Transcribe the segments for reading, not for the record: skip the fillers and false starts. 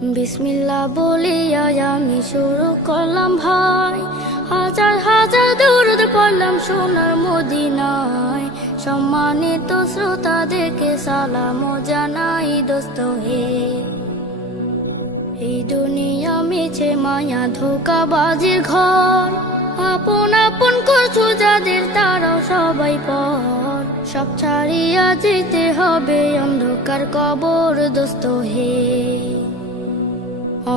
বিসমিল্লাহ বলিয়া আমি শুরু করলাম ভাই, হাজার হাজার দরুদ পড়লাম সোনার মদিনায়। সম্মানিত শ্রোতাদেরকে সালাম জানাই দোস্ত হে। এই দুনিয়া মিছে মায়া ধোঁকাবাজির ঘর, আপন আপন করছো যাদের তারাও সবাই পর। সব ছাড়িয়া যেতে হবে অন্ধকার কবর দোস্ত হে।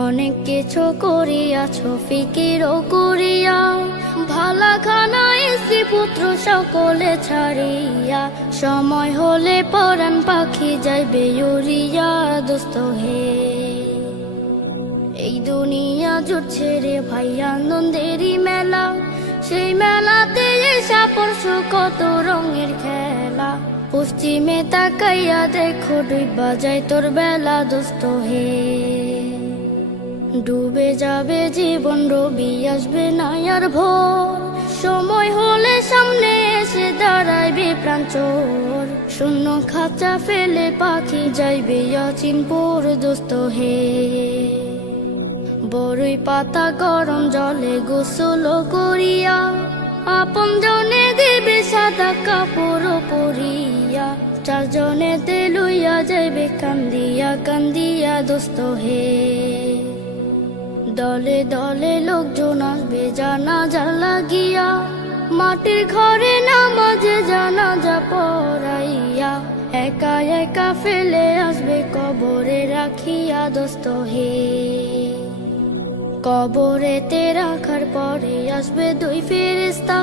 অনেক কিছু করিয়াছ ফিকিরও করিয়া, ভালা খানা স্ত্রী পুত্র সকলে ছাড়িয়া। সময় হলে পরাণ পাখি যাইবে উড়িয়া দোস্ত হে। এই দুনিয়া জুটছে রে ভাই আনন্দেরই মেলা, সেই মেলাতে এসা পড়ছো কত রঙের খেলা। পশ্চিমে তাকাইয়া দেখো ডুইবা যায় তোর বেলা দোস্ত হে। ডুবে যাবে জীবন রবি আসবে না আর ভোর, সময় হলে সামনে এসে দাঁড়াইবে প্রাণ চোর। শূন্য খাঁচা ফেলে পাখি যাইবে অচিনপুর দোস্ত হে। বড়ই পাতা গরম জলে গোসল করিয়া, আপন জনে দেবে সাদা কাপড় পরিয়া। চারজনেতে লইয়া যাইবে কান্দিয়া কান্দিয়া দোস্ত হে। দলে দলে লোকজন আসবে জানাজা লাগিয়া, মাটির ঘরে নামাজে জানাজা পড়াইয়া। একা একা ফেলে আসবে কবরে রাখিয়া দোস্ত হে। কবরেতে রাখার পরে আসবে দুই ফেরেশতা,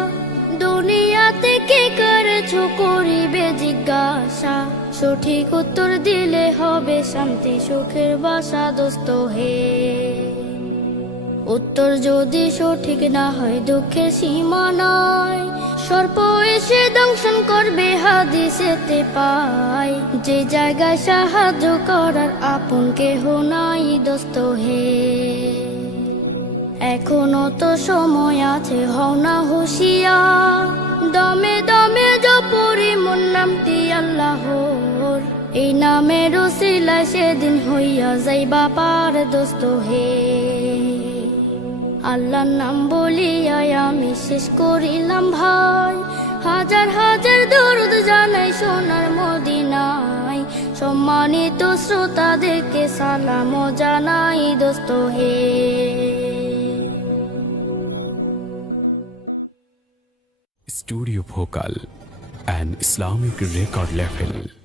দুনিয়াতে কি করেছো করিবে জিজ্ঞাসা। সঠিক উত্তর দিলে হবে শান্তি সুখের বাসা দোস্ত হে। উত্তর যদি সঠিক না হয় দুঃখের সীমা নাই, সর্প এসে দংশন করবে হাদিসেতে পাই। যে জায়গায় সাহায্য করার আপন কেহ নাই দোস্ত হে। এখনো তো সময় আছে হও না হুঁশিয়ার, দমে দমে জপরি মন নামটি আল্লাহর। এই নামের উসিলায় সেদিন হইয়া যাইবা পার দোস্ত হে। আল্লাহর নাম বলিয়া আমি শেষ করিলাম ভাই, হাজার হাজার দরুদ জানাই সোনার মদিনায়। সম্মানিত শ্রোতাদেরকে সালাম জানাই দোস্ত হে। Studio Bhokal, an Islamic record label.